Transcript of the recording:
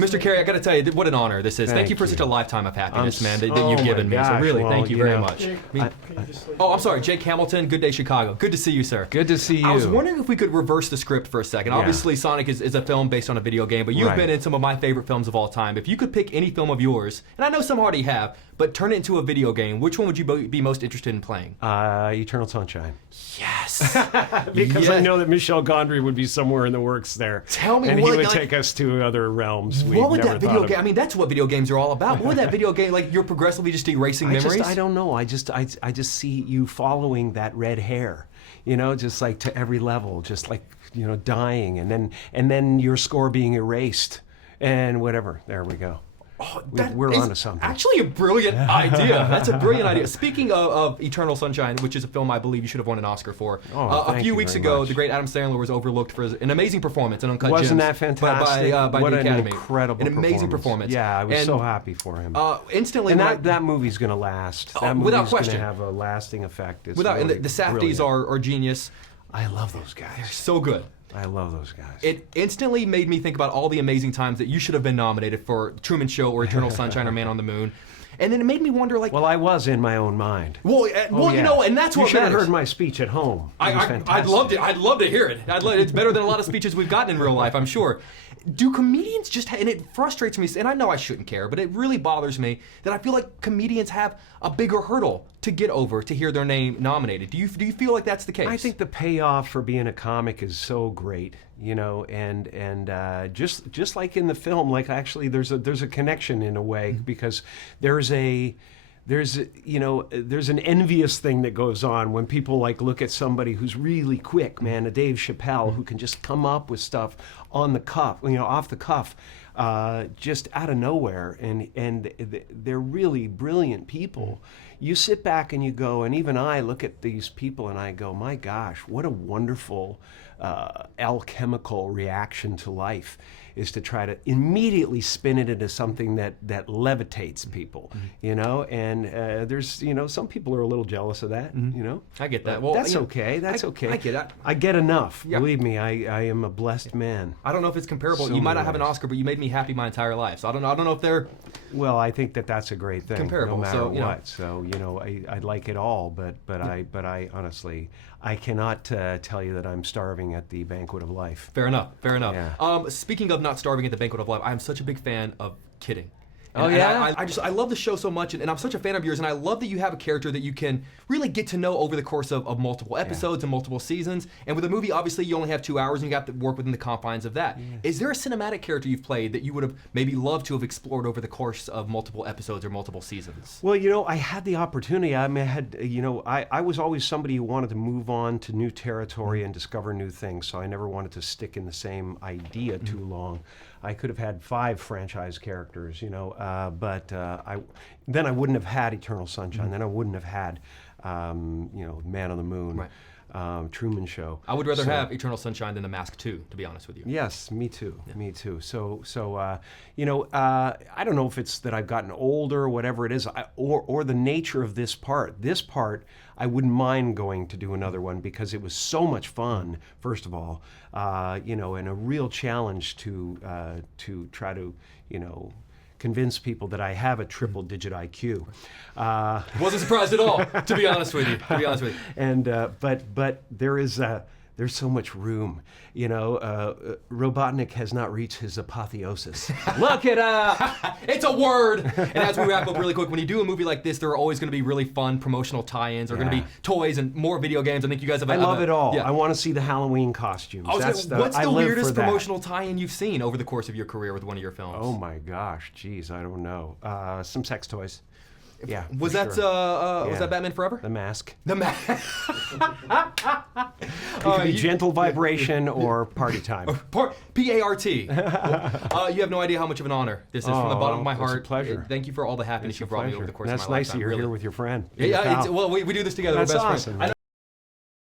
Mr. Carrey, I got to tell you, what an honor this is. Thank you for such a lifetime of happiness, man, that you've given me. So really, thank you very much. Oh, I'm sorry, Jake Hamilton, Good Day Chicago. Good to see you, sir. Good to see you. I was wondering if we could reverse the script for a second. Obviously, Sonic is a film based on a video game, but you've been in some of my favorite films of all time. If you could pick any film of yours, and I know some already have, but turn it into a video game, which one would you be most interested in playing? Eternal Sunshine. Yes. Because I know that Michel Gondry would be somewhere in the works there. Tell me, and he would take us to other realms. What would that video game? I mean, that's what video games are all about. What would that video game like? You're progressively just erasing memories. I don't know. I just see you following that red hair. You know, just like to every level, just like dying, and then your score being erased, and whatever. There we go. Oh, we're onto something. Actually, a brilliant idea. That's a brilliant idea. Speaking of Eternal Sunshine, which is a film I believe you should have won an Oscar for. A few weeks ago, the great Adam Sandler was overlooked for an amazing performance in Uncut Gems. Wasn't that fantastic? By what the an Academy. Incredible amazing performance. Yeah, I was so happy for him. Instantly, and that movie's going to last. That movie's without question, going to have a lasting effect. It's and really the Safdies are genius. I love those guys. They're so good. I love those guys. It instantly made me think about all the amazing times that you should have been nominated for Truman Show or Eternal Sunshine or Man on the Moon. And then it made me wonder, like... Well, I was in my own mind. Well, and that's what you should have heard my speech at home. I'd love to hear it. It's better than a lot of speeches we've gotten in real life, I'm sure. Do comedians just... And it frustrates me, and I know I shouldn't care, but it really bothers me that I feel like comedians have a bigger hurdle to get over to hear their name nominated. Do you feel like that's the case? I think the payoff for being a comic is so great, and just like in the film, like actually there's a connection in a way, because there's an envious thing that goes on when people like look at somebody who's really quick, man, a Dave Chappelle who can just come up with stuff on the cuff, off the cuff, just out of nowhere, and they're really brilliant people. You sit back and you go, and even I look at these people and I go, my gosh, what a wonderful alchemical reaction to life is to try to immediately spin it into something that levitates people, and there's, some people are a little jealous of that, I get that. Well, that's okay. That's okay. I get it. I get enough. Yeah. Believe me, I am a blessed man. I don't know if it's comparable. You might not have an Oscar, but you made me happy my entire life. So I don't know if they're... Well, I think that's a great thing. Comparable. No matter what. So, I like it all, but I honestly, I cannot tell you that I'm starving at the banquet of life. Fair enough. Yeah. Speaking of not starving at the banquet of life, I'm such a big fan of kidding. And I love the show so much, and I'm such a fan of yours, and I love that you have a character that you can really get to know over the course of multiple episodes and multiple seasons. And with a movie, obviously, you only have 2 hours, and you have to work within the confines of that. Yeah. Is there a cinematic character you've played that you would have maybe loved to have explored over the course of multiple episodes or multiple seasons? Well, I had the opportunity. I mean, I was always somebody who wanted to move on to new territory and discover new things, so I never wanted to stick in the same idea too long. I could have had 5 franchise characters, but then I wouldn't have had Eternal Sunshine. Then I wouldn't have had, Man on the Moon, Truman Show. I would rather have Eternal Sunshine than The Mask 2, to be honest with you. Yes, me too. Yeah. Me too. So I don't know if it's that I've gotten older or whatever it is, or the nature of this part. This part, I wouldn't mind going to do another one because it was so much fun. First of all, and a real challenge to try to convince people that I have a triple-digit IQ. Wasn't surprised at all, to be honest with you. And but there's so much room. Robotnik has not reached his apotheosis. Look it up! It's a word! And as we wrap up really quick, when you do a movie like this, there are always going to be really fun promotional tie-ins. There are going to be toys and more video games. I think you guys have... I love it all. Yeah. I want to see the Halloween costumes. What's the weirdest promotional tie-in you've seen over the course of your career with one of your films? Oh my gosh, geez, I don't know. Some sex toys. Yeah. Was that Batman Forever? The Mask. The Mask. It could be gentle vibration or party time. P-A-R-T. You have no idea how much of an honor this is from the bottom of my heart. It's a pleasure. Thank you for all the happiness you've brought me over the course of my life. lifetime. That's nice that you're here with your friend. Yeah, well, we do this together. That's We're best awesome. friends.